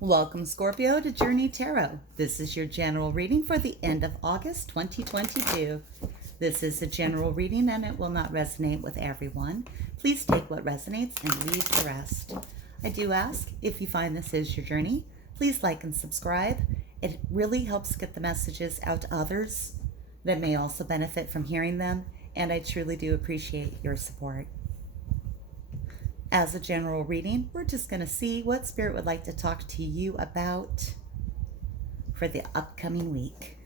Welcome, Scorpio, to Journey Tarot. This is your general reading for the end of August 2022. This is a general reading and it will not resonate with everyone. Please take what resonates and leave the rest. I do ask, if you find this is your journey, please like and subscribe. It really helps get the messages out to others that may also benefit from hearing them, and I truly do appreciate your support. As a general reading, we're just going to see what Spirit would like to talk to you about for the upcoming week.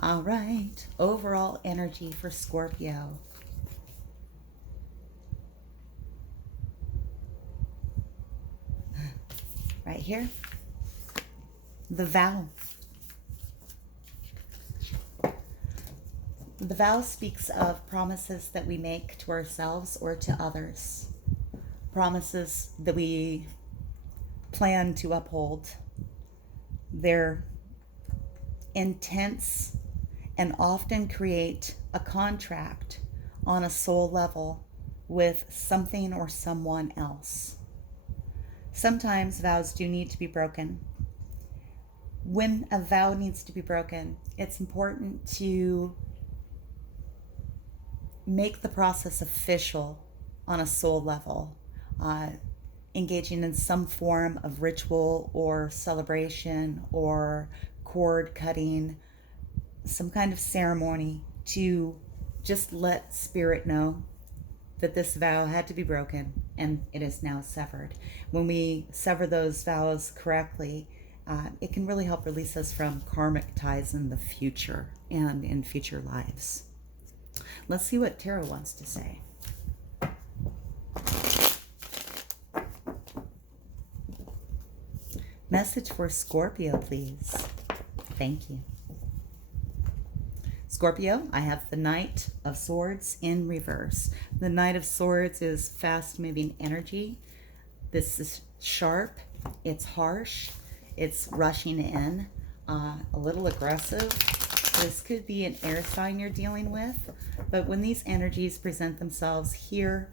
All right, overall energy for Scorpio. Right here, the vow. The vow speaks of promises that we make to ourselves or to others. Promises that we plan to uphold. They're intense and often create a contract on a soul level with something or someone else. Sometimes vows do need to be broken. When a vow needs to be broken, it's important to make the process official on a soul level, engaging in some form of ritual or celebration or cord cutting, some kind of ceremony to just let Spirit know that this vow had to be broken and it is now severed. When we sever those vows correctly, it can really help release us from karmic ties in the future and in future lives. Let's see what Tarot wants to say. Message for Scorpio, please. Thank you. Scorpio, I have the Knight of Swords in reverse. The Knight of Swords is fast-moving energy. This is sharp, it's harsh, it's rushing in, a little aggressive. This could be an air sign you're dealing with, but when these energies present themselves here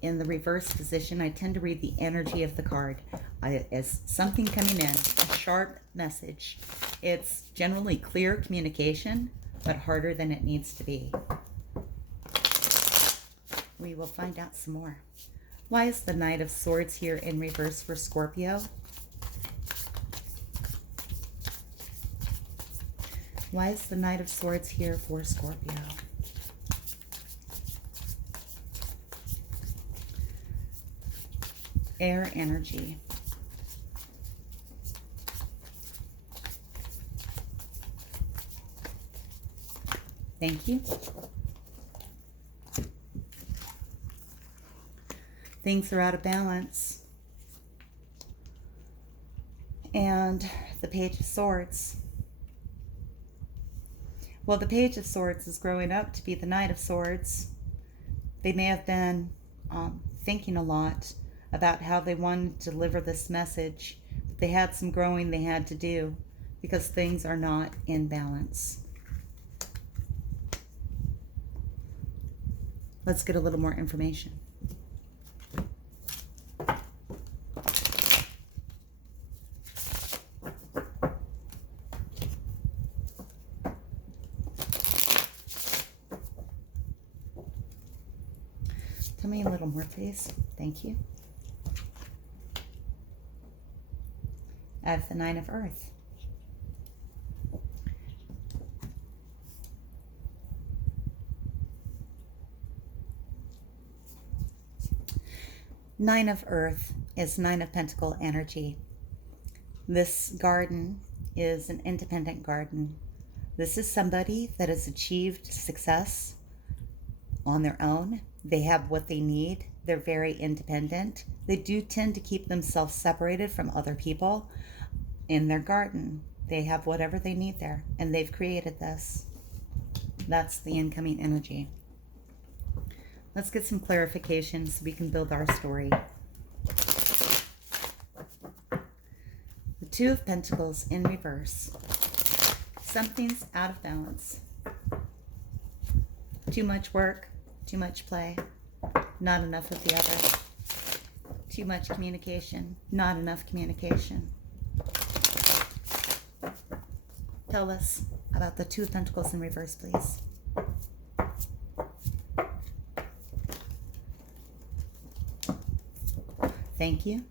in the reverse position, I tend to read the energy of the card as something coming in, a sharp message. It's generally clear communication, but harder than it needs to be. We will find out some more. Why is the Knight of Swords here in reverse for Scorpio? Why is the Knight of Swords here for Scorpio? Air energy. Thank you. Things are out of balance. And the Page of Swords. Well, the Page of Swords is growing up to be the Knight of Swords. They may have been thinking a lot about how they wanted to deliver this message. But they had some growing they had to do because things are not in balance. Let's get a little more information. Tell me a little more, please. Thank you. I have the Nine of Earth. Nine of Earth is Nine of Pentacle energy. This garden is an independent garden. This is somebody that has achieved success on their own. They have what they need. They're very independent. They do tend to keep themselves separated from other people in their garden. They have whatever they need there, and they've created this. That's the incoming energy. Let's get some clarification so we can build our story. The Two of Pentacles in reverse. Something's out of balance. Too much work, too much play, not enough of the other. Too much communication, not enough communication. Tell us about the Two of Pentacles in reverse, please. Thank you.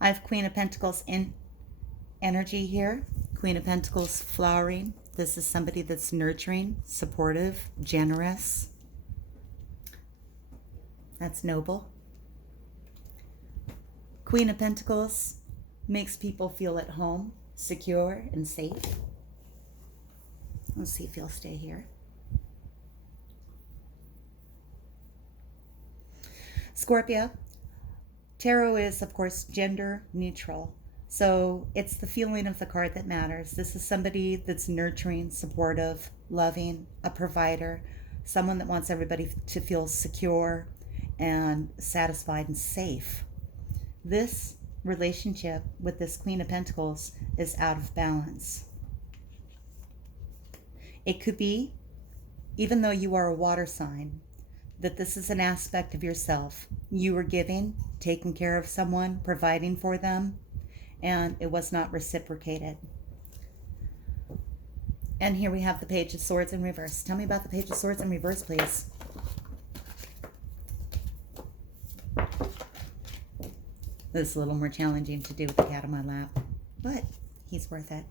I have Queen of Pentacles in energy here. Queen of Pentacles flowering. This is somebody that's nurturing, supportive, generous. That's noble. Queen of Pentacles makes people feel at home, secure, and safe. Let's see if he'll stay here. Scorpio, tarot is, of course, gender neutral. So it's the feeling of the card that matters. This is somebody that's nurturing, supportive, loving, a provider, someone that wants everybody to feel secure and satisfied and safe. This relationship with this Queen of Pentacles is out of balance. It could be, even though you are a water sign, that this is an aspect of yourself. You were giving, taking care of someone, providing for them, and it was not reciprocated. And here we have the Page of Swords in reverse. Tell me about the Page of Swords in reverse, please. This is a little more challenging to do with the cat on my lap, but he's worth it.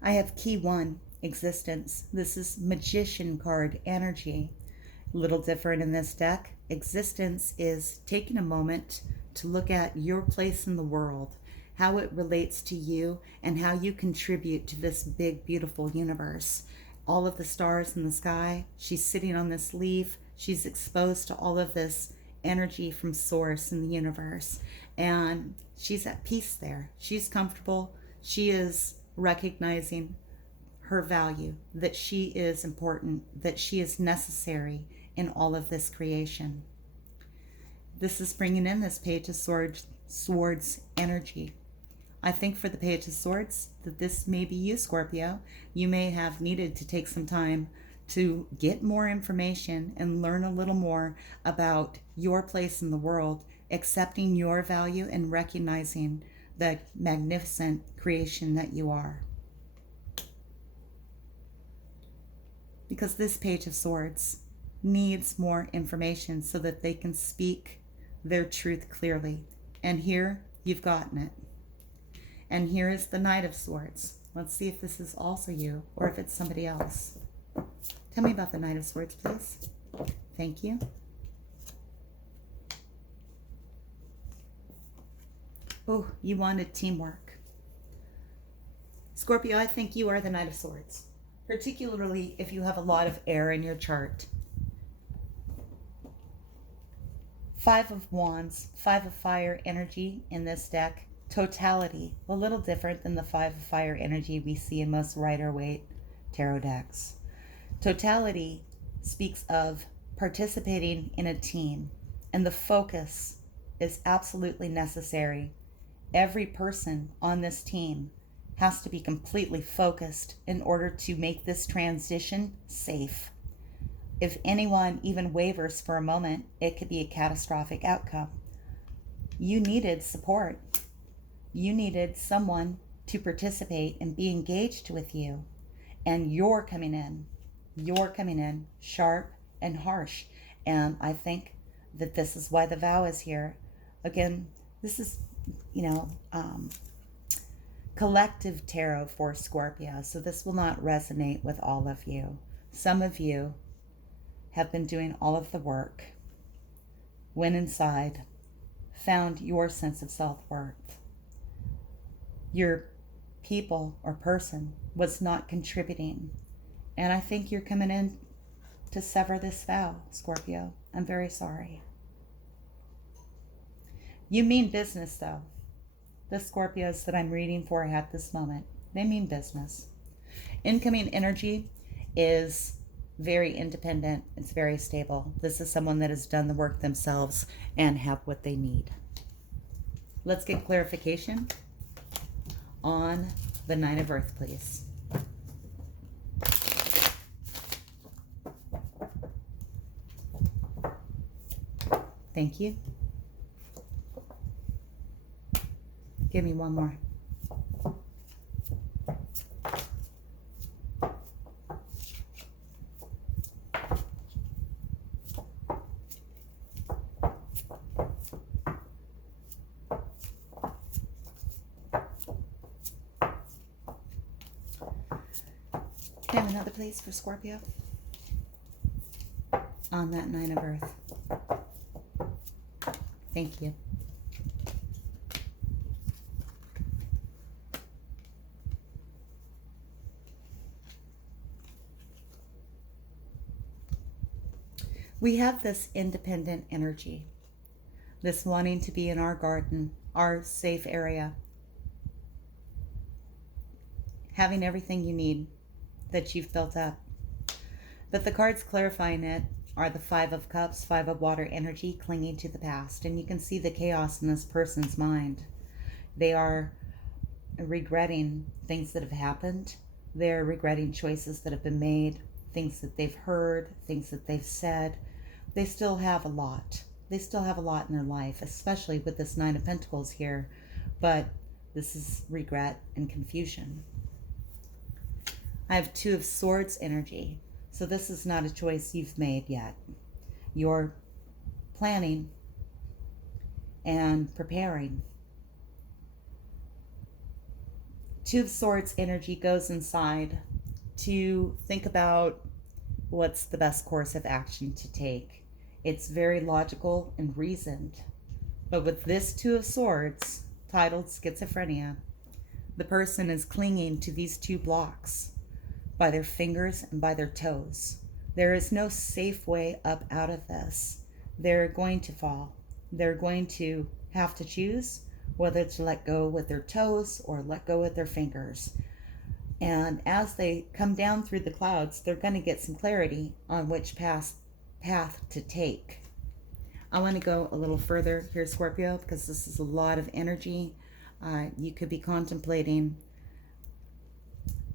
I have Key 1, Existence. This is Magician card energy. A little different in this deck. Existence is taking a moment to look at your place in the world, how it relates to you, and how you contribute to this big, beautiful universe. All of the stars in the sky, she's sitting on this leaf, she's exposed to all of this energy from source in the universe, and she's at peace there. She's comfortable. She is recognizing her value, that she is important, that she is necessary in all of this creation. This is bringing in this Page of Swords energy. I think for the Page of Swords that this may be you, Scorpio. You may have needed to take some time to get more information and learn a little more about your place in the world, accepting your value and recognizing the magnificent creation that you are. Because this Page of Swords needs more information so that they can speak their truth clearly. And here you've gotten it. And here is the Knight of Swords. Let's see if this is also you or if it's somebody else. Tell me about the Knight of Swords, please. Thank you. Oh, you wanted teamwork. Scorpio, I think you are the Knight of Swords, particularly if you have a lot of air in your chart. Five of Wands, Five of Fire energy in this deck. Totality, a little different than the Five of Fire energy we see in most Rider-Waite tarot decks. Totality speaks of participating in a team, and the focus is absolutely necessary. Every person on this team has to be completely focused in order to make this transition safe. If anyone even wavers for a moment, it could be a catastrophic outcome. You needed support. You needed someone to participate and be engaged with you. And you're coming in sharp and harsh. And I think that this is why the vow is here. Again, this is, collective tarot for Scorpio. So this will not resonate with all of you. Some of you have been doing all of the work, went inside, found your sense of self-worth. Your people or person was not contributing. And I think you're coming in to sever this vow, Scorpio. I'm very sorry. You mean business, though. The Scorpios that I'm reading for at this moment, they mean business. Incoming energy is very independent. It's very stable. This is someone that has done the work themselves and have what they need. Let's get clarification on the Nine of Earth, please. Thank you. Give me one more. Can I have another, please, for Scorpio? On that Nine of Earth. Thank you. We have this independent energy, this wanting to be in our garden, our safe area, having everything you need that you've built up. But the cards clarifying it are the Five of Cups, Five of Water energy clinging to the past. And you can see the chaos in this person's mind. They are regretting things that have happened. They're regretting choices that have been made, things that they've heard, things that they've said. They still have a lot. They still have a lot in their life, especially with this Nine of Pentacles here. But this is regret and confusion. I have Two of Swords energy. So this is not a choice you've made yet. You're planning and preparing. Two of Swords energy goes inside to think about what's the best course of action to take. It's very logical and reasoned. But with this Two of Swords, titled Schizophrenia, the person is clinging to these two blocks by their fingers and by their toes. There is no safe way up out of this. They're going to fall. They're going to have to choose whether to let go with their toes or let go with their fingers. And as they come down through the clouds, they're going to get some clarity on which path to take. I want to go a little further here, Scorpio, because this is a lot of energy. You could be contemplating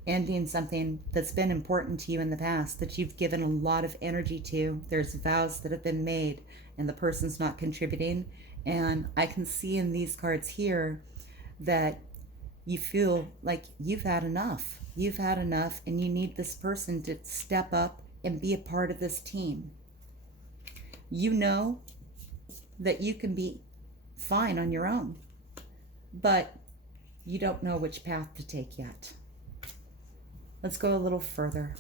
ending something that's been important to you in the past, that you've given a lot of energy to. There's vows that have been made and the person's not contributing. And I can see in these cards here that you feel like you've had enough. You've had enough and you need this person to step up and be a part of this team. You know that you can be fine on your own, but you don't know which path to take yet. Let's go a little further.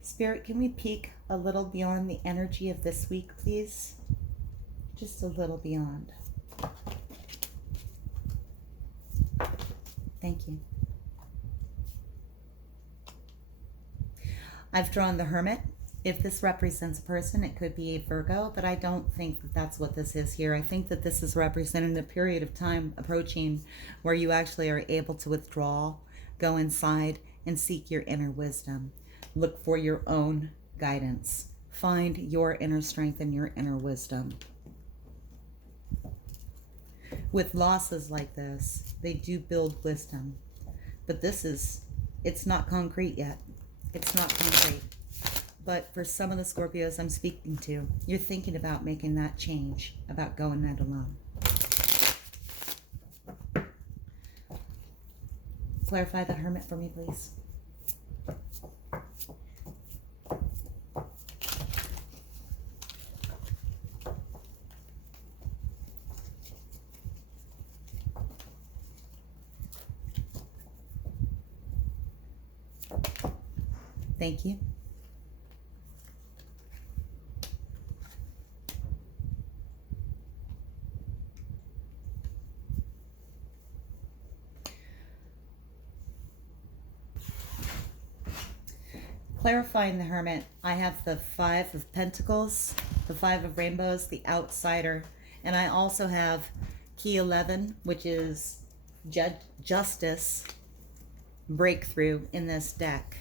Spirit, can we peek a little beyond the energy of this week, please? Just a little beyond. Thank you. I've drawn the Hermit. If this represents a person, it could be a Virgo, but I don't think that that's what this is here. I think that this is representing a period of time approaching where you actually are able to withdraw, go inside, and seek your inner wisdom. Look for your own guidance. Find your inner strength and your inner wisdom. With losses like this, they do build wisdom. But it's not concrete yet. It's not concrete. But for some of the Scorpios I'm speaking to, you're thinking about making that change, about going that alone. Clarify the Hermit for me, please. Thank you. Clarifying the Hermit, I have the Five of Pentacles, the Five of Rainbows, the Outsider, and I also have key 11, which is justice, breakthrough in this deck.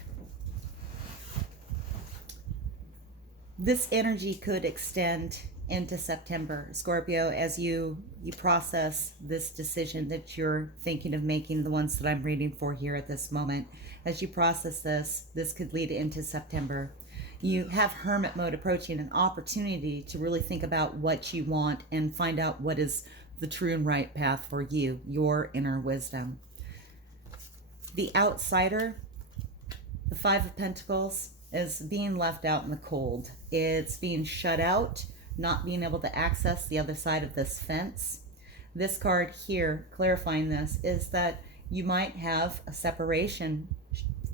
This energy could extend into September, Scorpio, as you process this decision that you're thinking of making, the ones that I'm reading for here at this moment. As you process this could lead into September. You have hermit mode approaching, an opportunity to really think about what you want and find out what is the true and right path for you, your inner wisdom. The outsider, the Five of Pentacles, is being left out in the cold. It's being shut out, not being able to access the other side of this fence. This card here, clarifying this, is that you might have a separation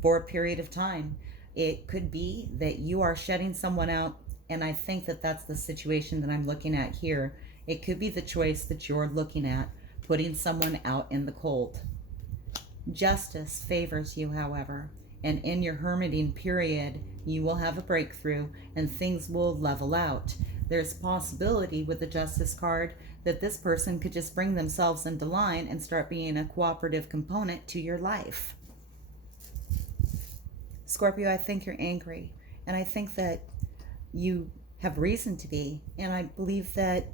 for a period of time. It could be that you are shutting someone out, and I think that that's the situation that I'm looking at here. It could be the choice that you're looking at, putting someone out in the cold. Justice favors you, however, and in your hermiting period, you will have a breakthrough and things will level out. There's a possibility with the Justice card that this person could just bring themselves into line and start being a cooperative component to your life. Scorpio, I think you're angry, and I think that you have reason to be, and I believe that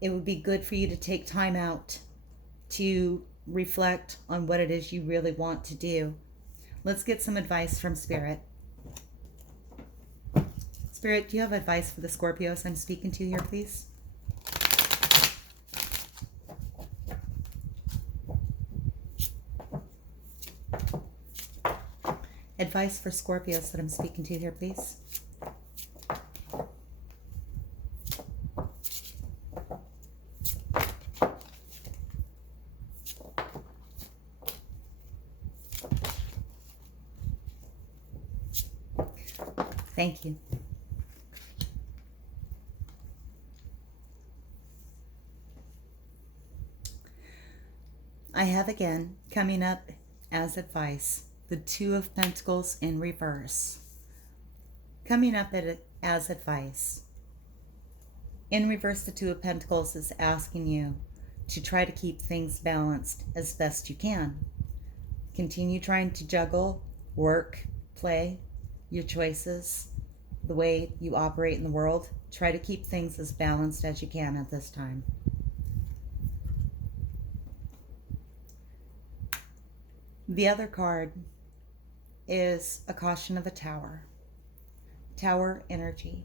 it would be good for you to take time out to reflect on what it is you really want to do. Let's get some advice from Spirit. Spirit, do you have advice for the Scorpios I'm speaking to here, please? Advice for Scorpios that I'm speaking to here, please. Thank you. I have again, coming up as advice, the Two of Pentacles in reverse. Coming up as advice. In reverse, the Two of Pentacles is asking you to try to keep things balanced as best you can. Continue trying to juggle work, play, your choices, the way you operate in the world. Try to keep things as balanced as you can at this time. The other card is a caution of a tower. Tower energy.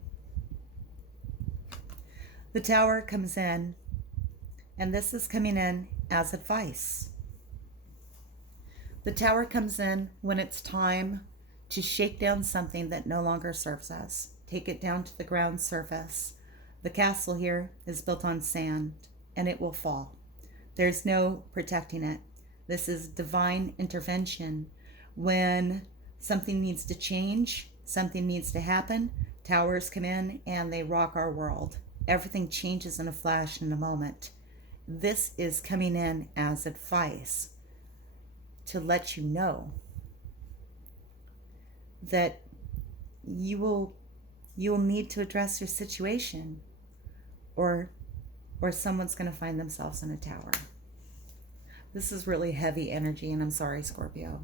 The tower comes in, and this is coming in as advice. The tower comes in when it's time to shake down something that no longer serves us. Take it down to the ground surface. The castle here is built on sand, and it will fall. There's no protecting it. This is divine intervention. When something needs to change, something needs to happen, towers come in and they rock our world. Everything changes in a flash, in a moment. This is coming in as advice to let you know that you will need to address your situation, or someone's going to find themselves in a tower. This is really heavy energy, and I'm sorry, Scorpio.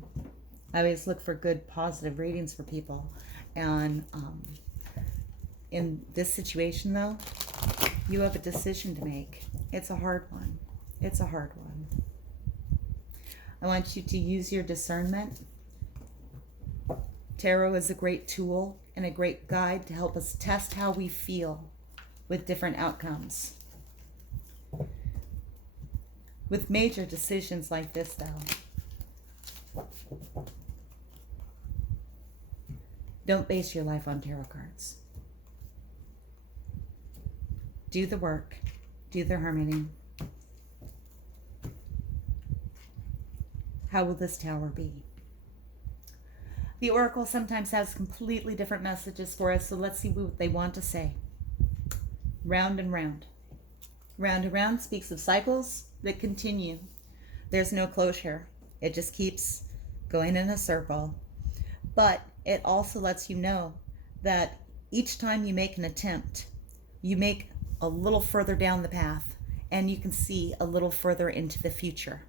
I always look for good, positive readings for people. And in this situation, though, you have a decision to make. It's a hard one. It's a hard one. I want you to use your discernment. Tarot is a great tool and a great guide to help us test how we feel with different outcomes. With major decisions like this, though, don't base your life on tarot cards. Do the work. Do the hermiting. How will this tower be? The oracle sometimes has completely different messages for us, so let's see what they want to say. Round and round. Round and round speaks of cycles that continue. There's no closure. It just keeps going in a circle. But it also lets you know that each time you make an attempt, you make a little further down the path, and you can see a little further into the future.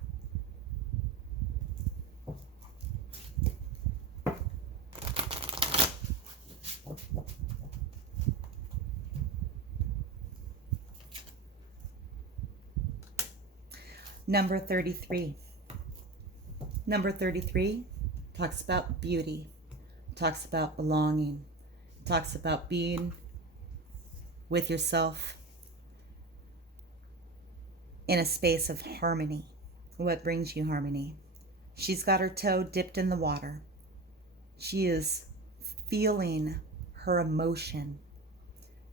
Number 33. Number 33 talks about beauty, talks about belonging, talks about being with yourself in a space of harmony. What brings you harmony? She's got her toe dipped in the water. She is feeling her emotion.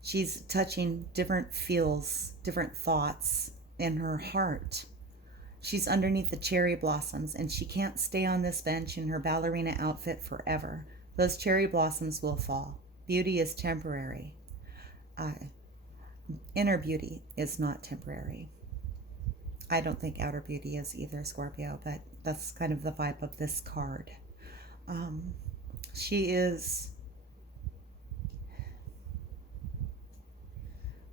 She's touching different feels, different thoughts in her heart. She's underneath the cherry blossoms, and she can't stay on this bench in her ballerina outfit forever. Those cherry blossoms will fall. Beauty is temporary. Inner beauty is not temporary. I don't think outer beauty is either, Scorpio, but that's kind of the vibe of this card. She is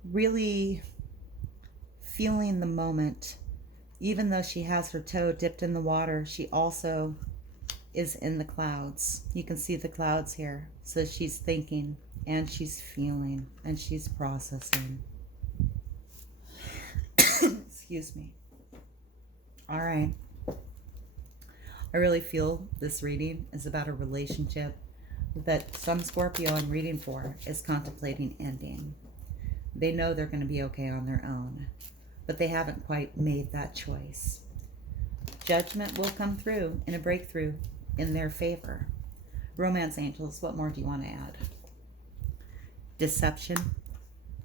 really feeling the moment. Even though she has her toe dipped in the water, she also is in the clouds. You can see the clouds here. So she's thinking, and she's feeling, and she's processing. Excuse me. All right. I really feel this reading is about a relationship that some Scorpio I'm reading for is contemplating ending. They know they're going to be okay on their own, but they haven't quite made that choice. Judgment will come through in a breakthrough in their favor. Romance angels, what more do you want to add? Deception.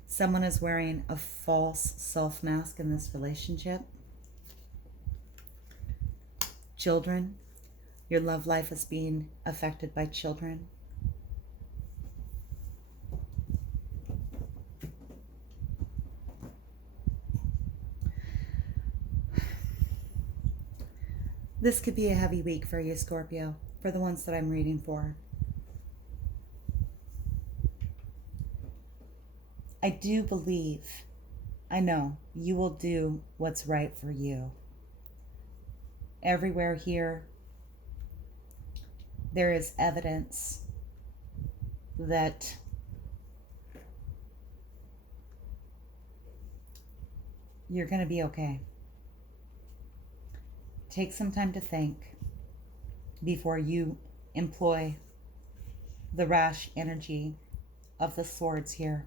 Someone is wearing a false self mask in this relationship. Children. Your love life is being affected by children. This could be a heavy week for you, Scorpio, for the ones that I'm reading for. I do believe, I know, you will do what's right for you. Everywhere here, there is evidence that you're going to be okay. Take some time to think before you employ the rash energy of the swords here.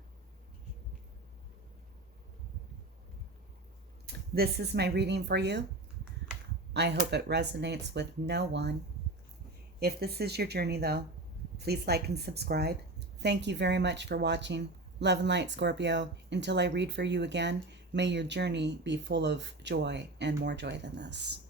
This is my reading for you. I hope it resonates with no one. If this is your journey, though, please like and subscribe. Thank you very much for watching. Love and light, Scorpio. Until I read for you again, may your journey be full of joy and more joy than this.